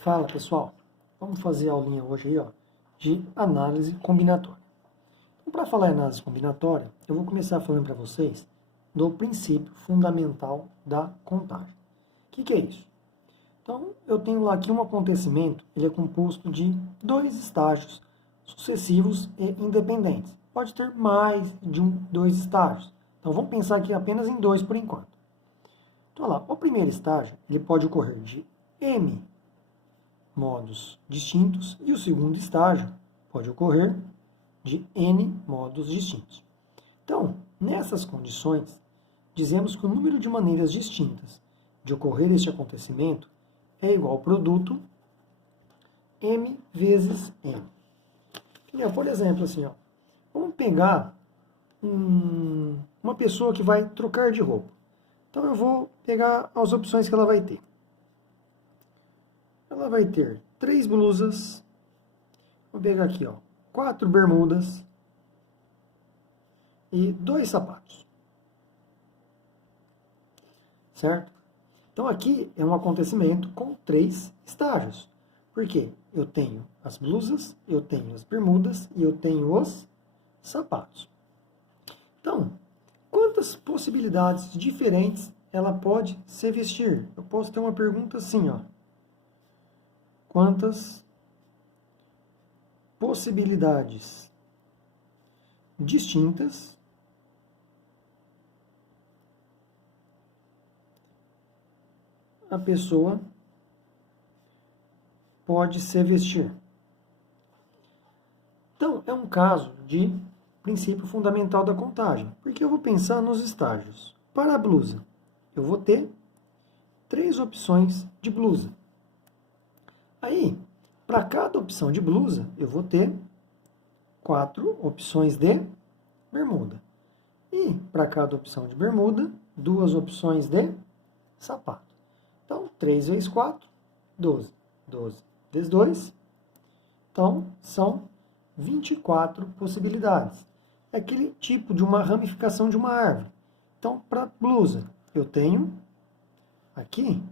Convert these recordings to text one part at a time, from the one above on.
Fala pessoal, vamos fazer a aulinha hoje aí, ó, de análise combinatória. Então, para falar em análise combinatória, eu vou começar falando para vocês do princípio fundamental da contagem. O que é isso? Então, eu tenho lá aqui um acontecimento, ele é composto de dois estágios sucessivos e independentes. Pode ter mais de dois estágios. Então, vamos pensar aqui apenas em dois por enquanto. Então, olha lá, o primeiro estágio, ele pode ocorrer de M modos distintos e o segundo estágio pode ocorrer de N modos distintos. Então, nessas condições, dizemos que o número de maneiras distintas de ocorrer este acontecimento é igual ao produto M vezes N. Por exemplo, assim, ó, vamos pegar uma pessoa que vai trocar de roupa. Então, eu vou pegar as opções que ela vai ter. Ela vai ter 3 blusas, vou pegar aqui, ó, 4 bermudas e 2 sapatos. Certo? Então aqui é um acontecimento com 3 estágios. Por quê? Eu tenho as blusas, eu tenho as bermudas e eu tenho os sapatos. Então, quantas possibilidades diferentes ela pode se vestir? Eu posso ter uma pergunta assim, ó. Quantas possibilidades distintas a pessoa pode se vestir? Então, é um caso de princípio fundamental da contagem, porque eu vou pensar nos estágios. Para a blusa, eu vou ter 3 opções de blusa. Aí, para cada opção de blusa, eu vou ter 4 opções de bermuda. E para cada opção de bermuda, 2 opções de sapato. Então, 3 vezes 4, 12. 12 vezes 2, então, são 24 possibilidades. É aquele tipo de uma ramificação de uma árvore. Então, para blusa, eu tenho aqui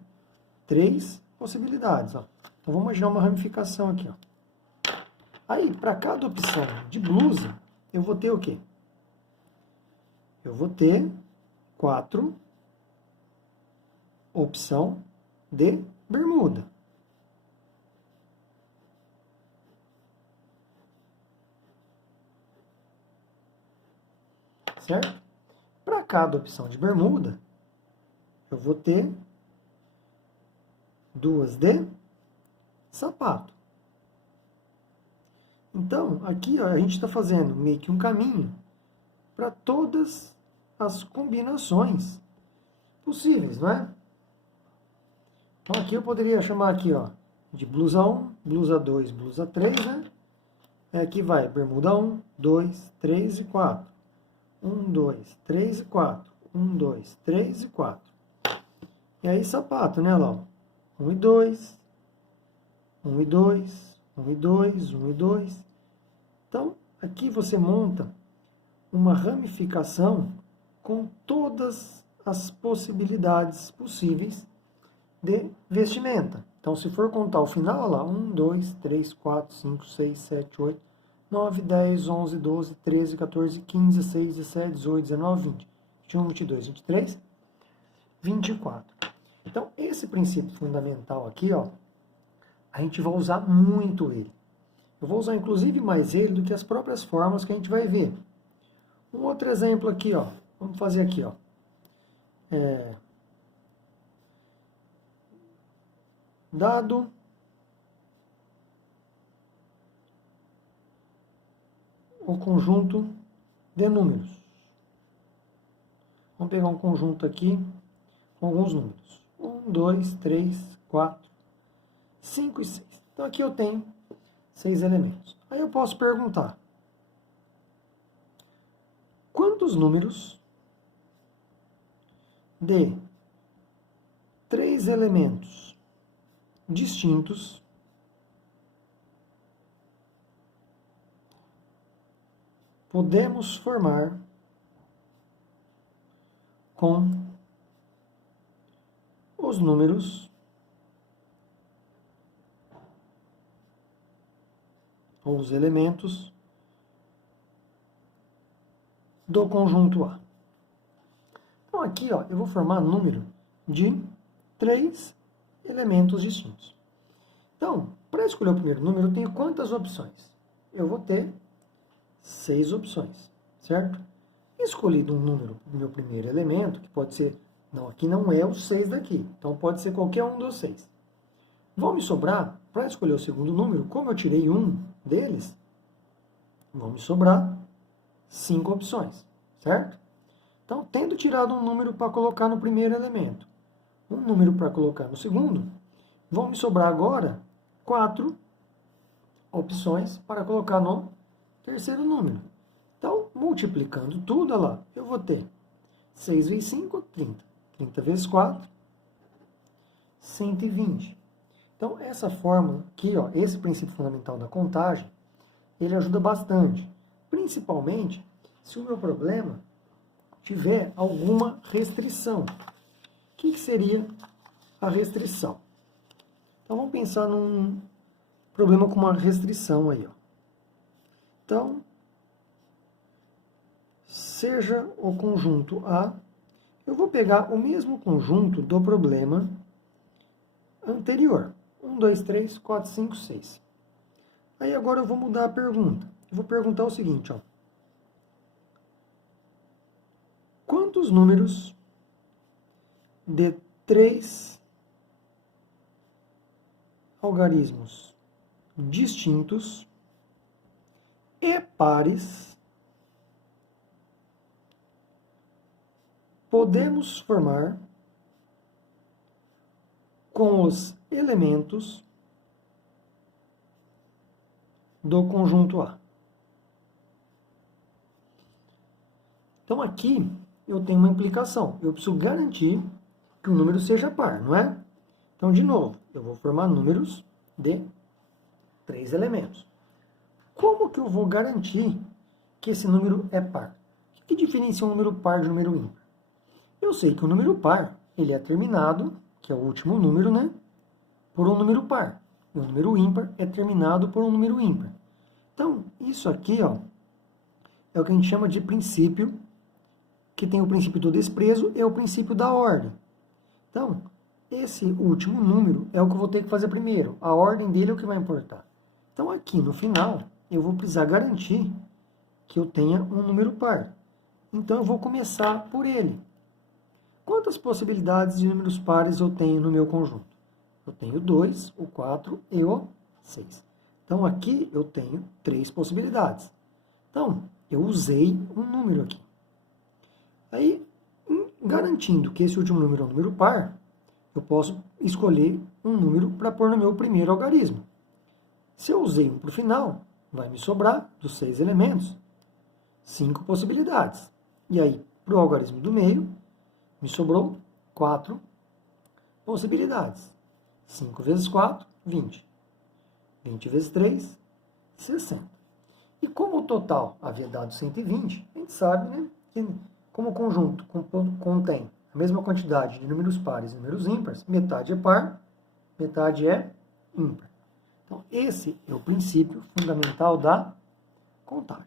3 possibilidades, ó. Então, vamos imaginar uma ramificação aqui, ó. Aí, para cada opção de blusa, eu vou ter o quê? Eu vou ter 4 opção de bermuda. Certo? Para cada opção de bermuda, eu vou ter 2 de sapato. Então, aqui ó, a gente está fazendo meio que um caminho para todas as combinações possíveis, não é? Então, aqui eu poderia chamar aqui, ó, de blusa 1, blusa 2, blusa 3, né? Aqui vai bermuda 1, 2, 3 e 4. 1, 2, 3 e 4. 1, 2, 3 e 4. E aí sapato, né, lá? 1 e 2. 1 e 2. 1 e 2. 1 e 2. Então, aqui você monta uma ramificação com todas as possibilidades possíveis de vestimenta. Então, se for contar o final, olha lá, 1, 2, 3, 4, 5, 6, 7, 8, 9, 10, 11, 12, 13, 14, 15, 16, 17, 18, 19, 20, 21, 22, 23, 24. Então, esse princípio fundamental aqui, ó, a gente vai usar muito ele. Eu vou usar, inclusive, mais ele do que as próprias fórmulas que a gente vai ver. Um outro exemplo aqui, ó. Vamos fazer aqui, ó. Dado o conjunto de números. Vamos pegar um conjunto aqui com alguns números. 1, 2, 3, 4, 5 e 6. Então, aqui eu tenho 6 elementos. Aí eu posso perguntar: quantos números de 3 elementos distintos podemos formar com os números ou os elementos do conjunto A. Então aqui, ó, eu vou formar número de 3 elementos distintos. Então, para escolher o primeiro número, eu tenho quantas opções? Eu vou ter 6 opções, certo? Escolhido um número do meu primeiro elemento, que pode ser, não, aqui não é o 6 daqui, então pode ser qualquer um dos 6. Vão me sobrar, para escolher o segundo número, como eu tirei um deles, vão me sobrar 5 opções, certo? Então, tendo tirado um número para colocar no primeiro elemento, um número para colocar no segundo, vão me sobrar agora 4 opções para colocar no terceiro número. Então, multiplicando tudo, olha lá, eu vou ter 6 vezes 5, 30. 30 vezes 4, 120. Então, essa fórmula aqui, ó, esse princípio fundamental da contagem, ele ajuda bastante. Principalmente se o meu problema tiver alguma restrição. O que seria a restrição? Então, vamos pensar num problema com uma restrição aí, ó. Então, seja o conjunto A, eu vou pegar o mesmo conjunto do problema anterior. 1, 2, 3, 4, 5, 6. Aí agora eu vou mudar a pergunta. Eu vou perguntar o seguinte, ó. Quantos números de 3 algarismos distintos e pares podemos formar com os elementos do conjunto A? Então aqui eu tenho uma implicação. Eu preciso garantir que o número seja par, não é? Então, de novo, eu vou formar números de 3 elementos. Como que eu vou garantir que esse número é par? O que diferencia um número par de um número ímpar? Eu sei que o número par, ele é terminado, que é o último número, né? Por um número par. E o número ímpar é terminado por um número ímpar. Então, isso aqui, ó, é o que a gente chama de princípio, que tem o princípio do desprezo e o princípio da ordem. Então, esse último número é o que eu vou ter que fazer primeiro. A ordem dele é o que vai importar. Então, aqui no final, eu vou precisar garantir que eu tenha um número par. Então, eu vou começar por ele. Quantas possibilidades de números pares eu tenho no meu conjunto? Eu tenho 2, o 4 e o 6. Então, aqui eu tenho 3 possibilidades. Então, eu usei um número aqui. Aí, garantindo que esse último número é um número par, eu posso escolher um número para pôr no meu primeiro algarismo. Se eu usei um para o final, vai me sobrar, dos 6 elementos, 5 possibilidades. E aí, para o algarismo do meio, me sobrou 4 possibilidades. 5 vezes 4, 20. 20 vezes 3, 60. E como o total havia dado 120, a gente sabe, né, que como o conjunto contém a mesma quantidade de números pares e números ímpares, metade é par, metade é ímpar. Então, esse é o princípio fundamental da contagem.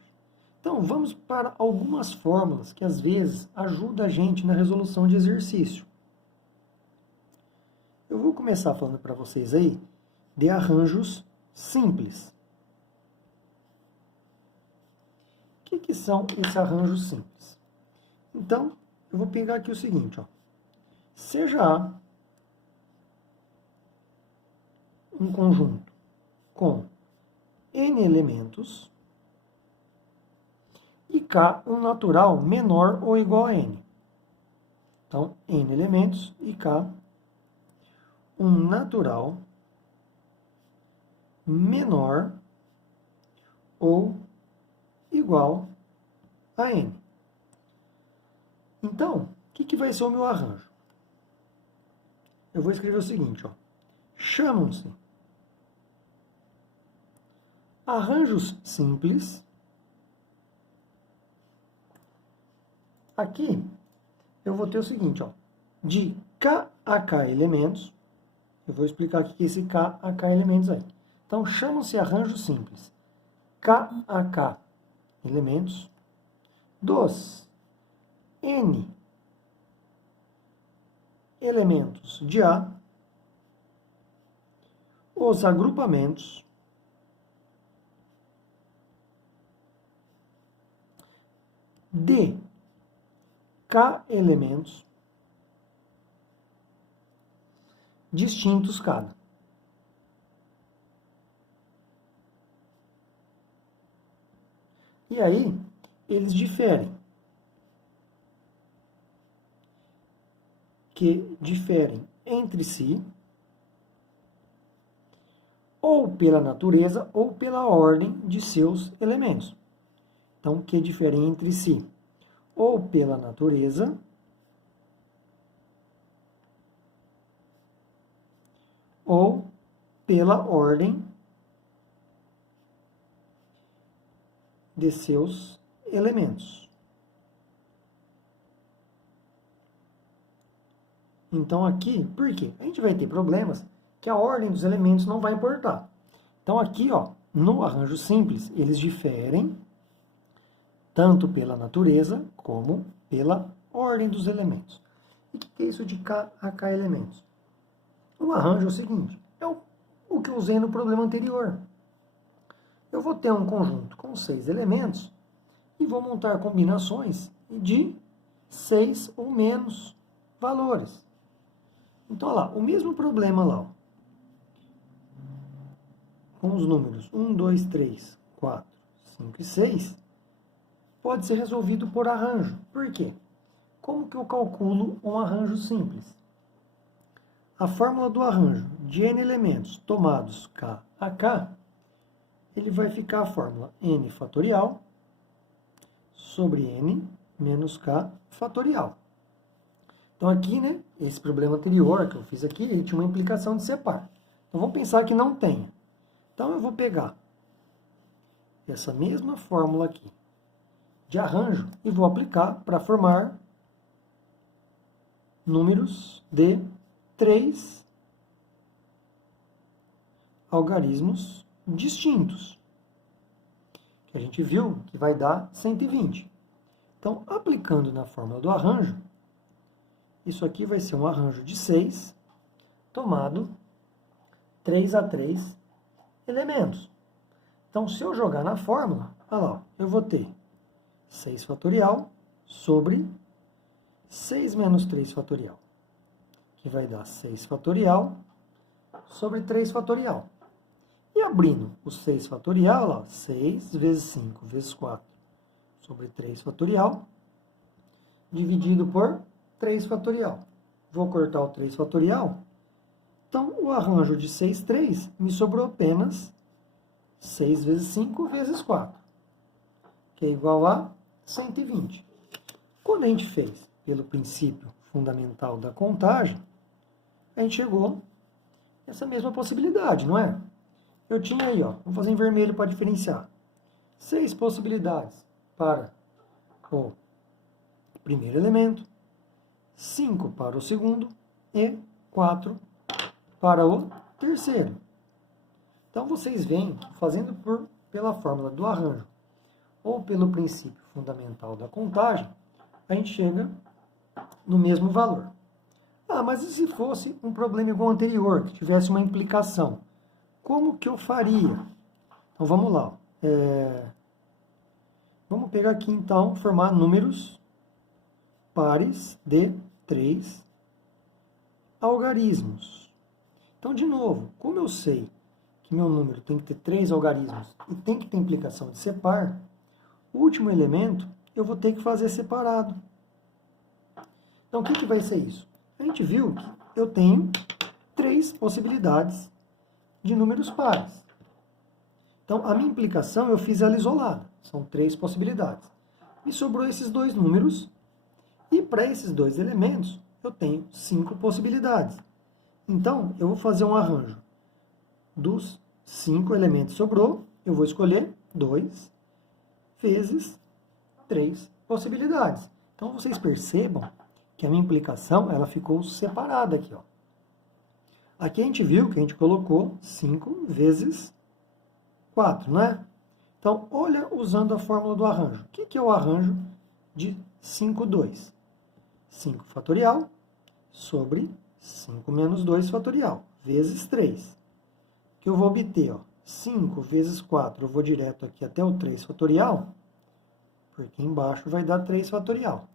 Então, vamos para algumas fórmulas que, às vezes, ajudam a gente na resolução de exercício. Eu vou começar falando para vocês aí de arranjos simples. O que são esses arranjos simples? Então, eu vou pegar aqui o seguinte, ó. Seja A um conjunto com N elementos e K um natural menor ou igual a N. Então, N elementos e K um natural menor ou igual a N. Então, o que vai ser o meu arranjo? Eu vou escrever o seguinte, ó. Chamam-se arranjos simples. Aqui, eu vou ter o seguinte, ó. De K a K elementos. Eu vou explicar o que é esse K a K elementos aí. Então, chamam-se arranjos simples K a K elementos dos N elementos de A, os agrupamentos de K elementos distintos cada. E aí, eles diferem. Que diferem entre si, ou pela natureza, ou pela ordem de seus elementos. Então, que diferem entre si, ou pela natureza, ou pela ordem de seus elementos. Então aqui, por quê? A gente vai ter problemas que a ordem dos elementos não vai importar. Então aqui, ó, no arranjo simples, eles diferem tanto pela natureza como pela ordem dos elementos. E o que é isso de K a K elementos? O arranjo é o seguinte, é o que eu usei no problema anterior. Eu vou ter um conjunto com 6 elementos e vou montar combinações de 6 ou menos valores. Então, olha lá, o mesmo problema lá, ó, com os números 1, 2, 3, 4, 5 e 6, pode ser resolvido por arranjo. Por quê? Como que eu calculo um arranjo simples? A fórmula do arranjo de n elementos tomados K a K, ele vai ficar a fórmula n fatorial sobre n menos k fatorial. Então aqui, né, esse problema anterior que eu fiz aqui, ele tinha uma implicação de separ. Então vamos pensar que não tenha. Então eu vou pegar essa mesma fórmula aqui de arranjo e vou aplicar para formar números de 3 algarismos distintos, que a gente viu que vai dar 120. Então, aplicando na fórmula do arranjo, isso aqui vai ser um arranjo de 6, tomado 3 a 3 elementos. Então, se eu jogar na fórmula, olha lá, eu vou ter 6 fatorial sobre 6 menos 3 fatorial, que vai dar 6 fatorial sobre 3 fatorial. E abrindo o 6 fatorial, lá, 6 vezes 5 vezes 4 sobre 3 fatorial, dividido por 3 fatorial. Vou cortar o 3 fatorial. Então, o arranjo de 6, 3, me sobrou apenas 6 vezes 5 vezes 4, que é igual a 120. Quando a gente fez pelo princípio fundamental da contagem, a gente chegou nessa mesma possibilidade, não é? Eu tinha aí, ó, vou fazer em vermelho para diferenciar, 6 possibilidades para o primeiro elemento, 5 para o segundo e 4 para o terceiro. Então, vocês veem que fazendo pela fórmula do arranjo ou pelo princípio fundamental da contagem, a gente chega no mesmo valor. Ah, mas e se fosse um problema igual ao anterior, que tivesse uma implicação? Como que eu faria? Então, vamos lá. Vamos pegar aqui, então, formar números pares de 3 algarismos. Então, de novo, como eu sei que meu número tem que ter 3 algarismos e tem que ter implicação de separ, o último elemento eu vou ter que fazer separado. Então, o que vai ser isso? A gente viu que eu tenho 3 possibilidades de números pares. Então, a minha implicação eu fiz ela isolada. São 3 possibilidades. Me sobrou esses 2 números. E para esses 2 elementos, eu tenho 5 possibilidades. Então, eu vou fazer um arranjo. Dos 5 elementos que sobrou, eu vou escolher 2 vezes 3 possibilidades. Então, vocês percebam que a minha implicação ela ficou separada aqui, ó. Aqui a gente viu que a gente colocou 5 vezes 4, não é? Então, olha usando a fórmula do arranjo. O que é o arranjo de 5, 2? 5 fatorial sobre 5 menos 2 fatorial, vezes 3. Que eu vou obter, ó, 5 vezes 4, eu vou direto aqui até o 3 fatorial, porque embaixo vai dar 3 fatorial,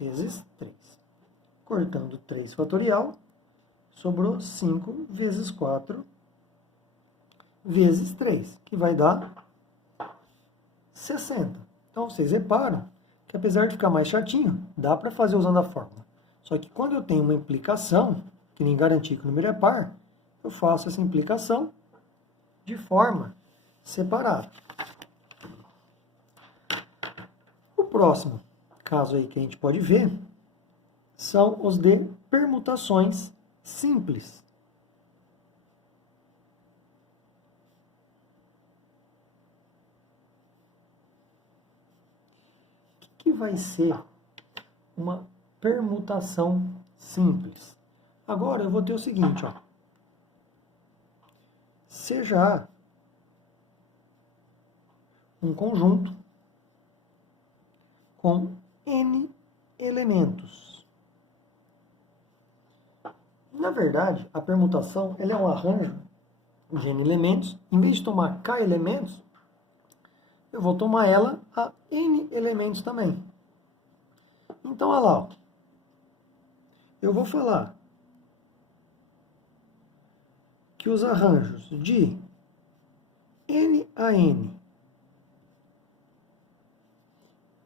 vezes 3. Cortando 3 fatorial, sobrou 5 vezes 4, vezes 3, que vai dar 60. Então, vocês reparam que apesar de ficar mais chatinho, dá para fazer usando a fórmula. Só que quando eu tenho uma implicação, que nem garantir que o número é par, eu faço essa implicação de forma separada. O próximo caso aí que a gente pode ver são os de permutações simples. O que vai ser uma permutação simples? Agora eu vou ter o seguinte, ó. Seja A um conjunto com N elementos. Na verdade, a permutação ela é um arranjo de N elementos. Em vez de tomar K elementos, eu vou tomar ela a N elementos também. Então, olha lá. Ó. Eu vou falar que os arranjos de N a N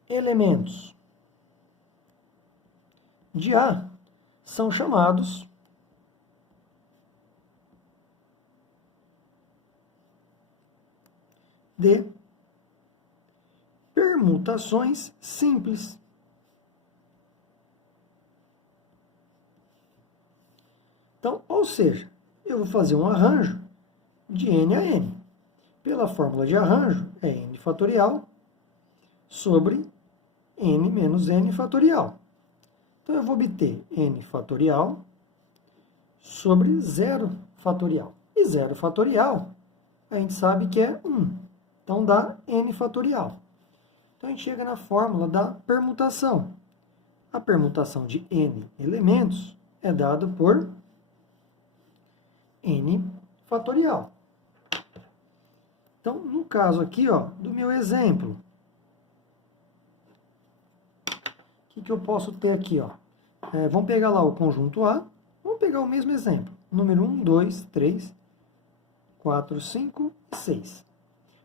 elementos de A são chamados de permutações simples. Então, ou seja, eu vou fazer um arranjo de N a N. Pela fórmula de arranjo, é N fatorial sobre N menos N fatorial. Então, eu vou obter N fatorial sobre 0 fatorial. E 0 fatorial, a gente sabe que é 1. Então, dá N fatorial. Então, a gente chega na fórmula da permutação. A permutação de N elementos é dada por N fatorial. Então, no caso aqui, ó, do meu exemplo, o que eu posso ter aqui? Ó? Vamos pegar lá o conjunto A, vamos pegar o mesmo exemplo. Número 1, 2, 3, 4, 5 e 6.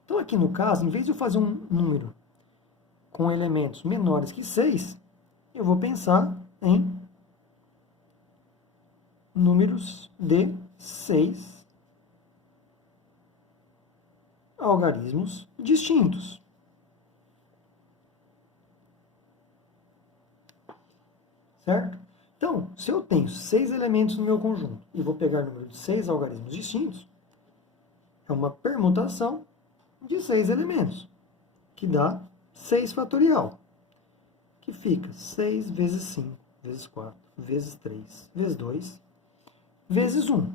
Então, aqui no caso, em vez de eu fazer um número com elementos menores que 6, eu vou pensar em números de 6 algarismos distintos. Certo? Então, se eu tenho 6 elementos no meu conjunto e vou pegar o número de 6 algarismos distintos, é uma permutação de 6 elementos, que dá 6 fatorial, que fica 6 vezes 5, vezes 4, vezes 3, vezes 2, vezes 1.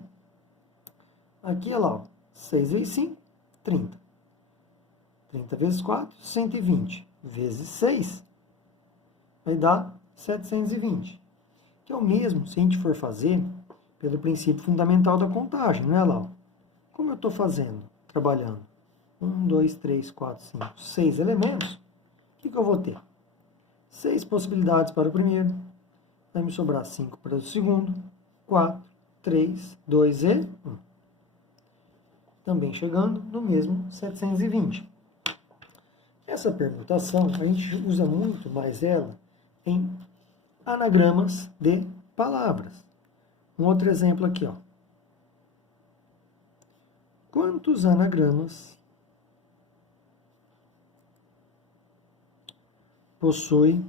Aqui é lá, ó, 6 vezes 5, 30. 30 vezes 4, 120. Vezes 6, vai dar 720. Que é o mesmo se a gente for fazer pelo princípio fundamental da contagem, não é lá? Ó. Como eu estou fazendo? Trabalhando 1, 2, 3, 4, 5, 6 elementos, o que eu vou ter? 6 possibilidades para o primeiro, vai me sobrar 5 para o segundo, 4, 3, 2 e 1. Também chegando no mesmo 720. Essa permutação, a gente usa muito mais ela em anagramas de palavras. Um outro exemplo aqui, ó. Quantos anagramas possui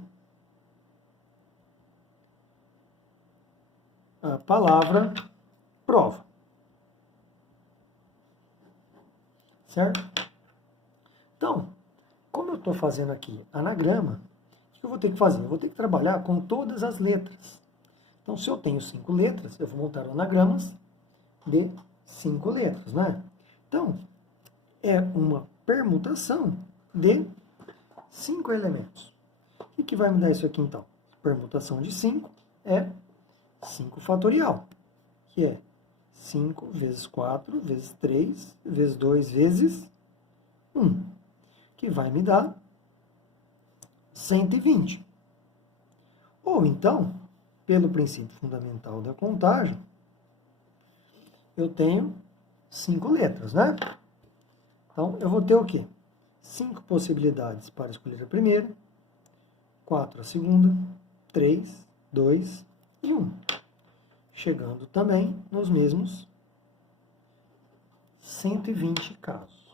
a palavra prova? Certo? Então, como eu estou fazendo aqui anagrama, o que eu vou ter que fazer? Eu vou ter que trabalhar com todas as letras. Então, se eu tenho 5 letras, eu vou montar anagramas de 5 letras, né? Então, é uma permutação de 5 elementos. O que vai me dar isso aqui, então? Permutação de 5 é 5 fatorial, que é 5 vezes 4, vezes 3, vezes 2, vezes 1, que vai me dar 120. Ou então, pelo princípio fundamental da contagem, eu tenho 5 letras, né? Então, eu vou ter o quê? 5 possibilidades para escolher a primeira, 4 a segunda, 3, 2 e 1. Chegando também nos mesmos 120 casos.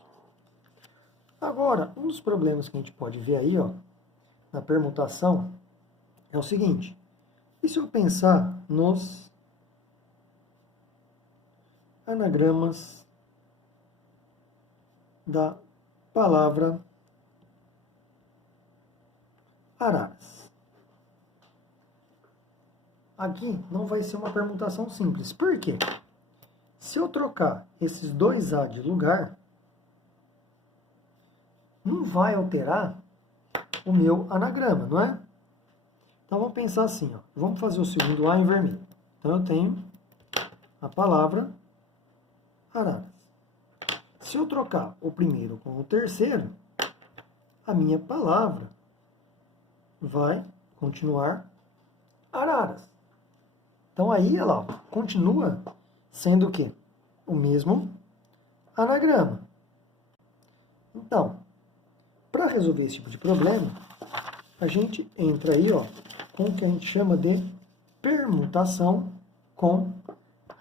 Agora, um dos problemas que a gente pode ver aí, ó, na permutação, é o seguinte. E se eu pensar nos anagramas da palavra araras? Aqui não vai ser uma permutação simples. Por quê? Se eu trocar esses dois A de lugar, não vai alterar o meu anagrama, não é? Então vamos pensar assim, ó. Vamos fazer o segundo A em vermelho. Então eu tenho a palavra araras. Se eu trocar o primeiro com o terceiro, a minha palavra vai continuar araras. Então aí ela continua sendo o quê? O mesmo anagrama. Então, para resolver esse tipo de problema, a gente entra aí, ó, com o que a gente chama de permutação com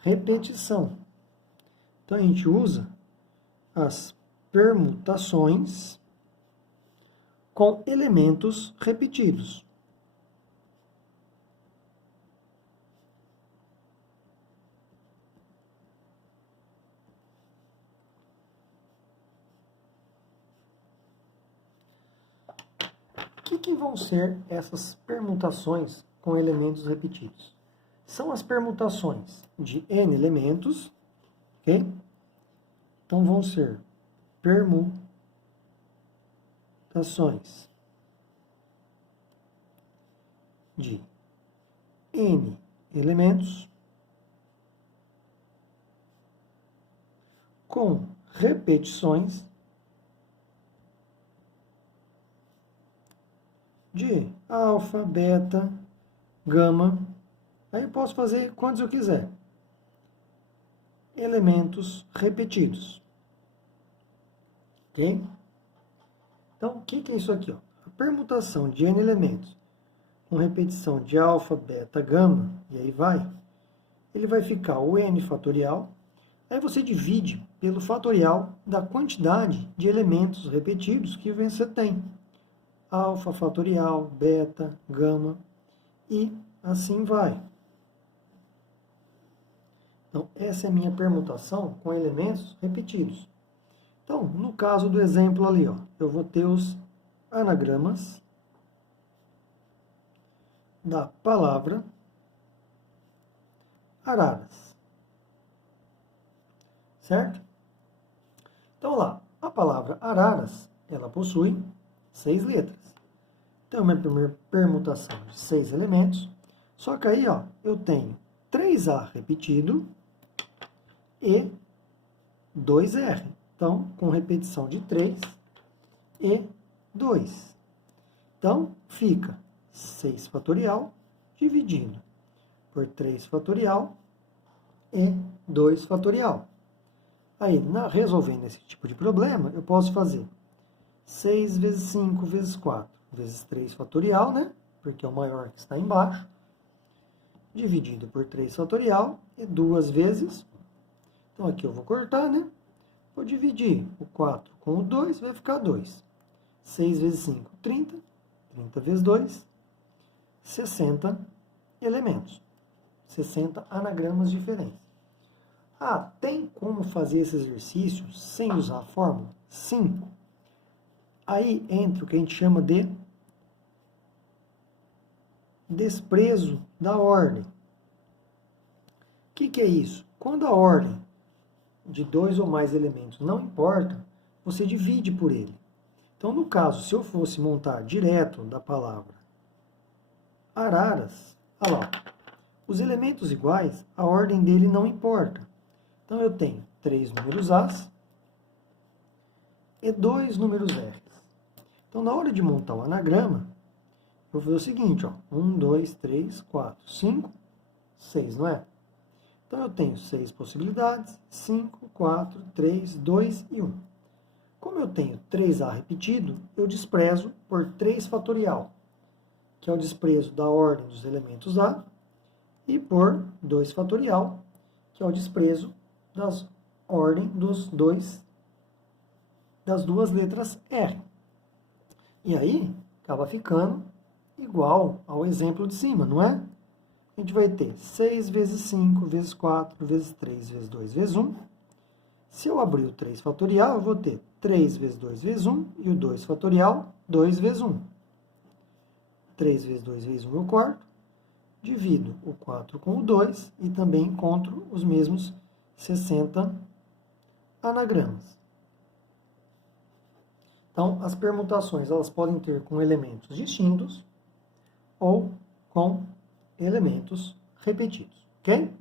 repetição. Então a gente usa as permutações com elementos repetidos. O que vão ser essas permutações com elementos repetidos? São as permutações de n elementos, ok? Então vão ser permutações de n elementos com repetições de alfa, beta, gama. Aí eu posso fazer quantos eu quiser. Elementos repetidos. Ok? Então, o que é isso aqui? Ó? A permutação de n elementos com repetição de alfa, beta, gama, e aí vai, ele vai ficar o n fatorial. Aí você divide pelo fatorial da quantidade de elementos repetidos que você tem. Alfa fatorial, beta, gama, e assim vai. Então, essa é a minha permutação com elementos repetidos. Então, no caso do exemplo ali, ó, eu vou ter os anagramas da palavra araras. Certo? Então, lá, a palavra araras, ela possui 6 letras. Então, minha primeira permutação de 6 elementos. Só que aí, ó, eu tenho 3A repetido e 2R. Então, com repetição de 3 e 2. Então, fica 6 fatorial dividido por 3 fatorial e 2 fatorial. Aí, resolvendo esse tipo de problema, eu posso fazer 6 vezes 5 vezes 4 vezes 3 fatorial, né? Porque é o maior que está embaixo, dividido por 3 fatorial e 2 vezes. Então, aqui eu vou cortar, né? Vou dividir o 4 com o 2, vai ficar 2. 6 vezes 5, 30. 30 vezes 2, 60 elementos. 60 anagramas diferentes. Ah, tem como fazer esse exercício sem usar a fórmula? Sim. Aí entra o que a gente chama de desprezo da ordem. O que é isso? Quando a ordem de 2 ou mais elementos não importa, você divide por ele. Então, no caso, se eu fosse montar direto da palavra araras, olha lá, os elementos iguais, a ordem dele não importa. Então, eu tenho 3 números A's e 2 números R's. Então, na hora de montar o anagrama, eu vou fazer o seguinte, ó, 1, 2, 3, 4, 5, 6, não é? Então, eu tenho 6 possibilidades, 5, 4, 3, 2 e 1. Como eu tenho 3A repetido, eu desprezo por 3 fatorial, que é o desprezo da ordem dos elementos A, e por 2 fatorial, que é o desprezo das ordem das duas letras R. E aí, acaba ficando igual ao exemplo de cima, não é? A gente vai ter 6 vezes 5, vezes 4, vezes 3, vezes 2, vezes 1. Se eu abrir o 3 fatorial, eu vou ter 3 vezes 2 vezes 1, e o 2 fatorial, 2 vezes 1. 3 vezes 2 vezes 1 eu corto, divido o 4 com o 2 e também encontro os mesmos 60 anagramas. Então, as permutações elas podem ter com elementos distintos ou com elementos repetidos, ok?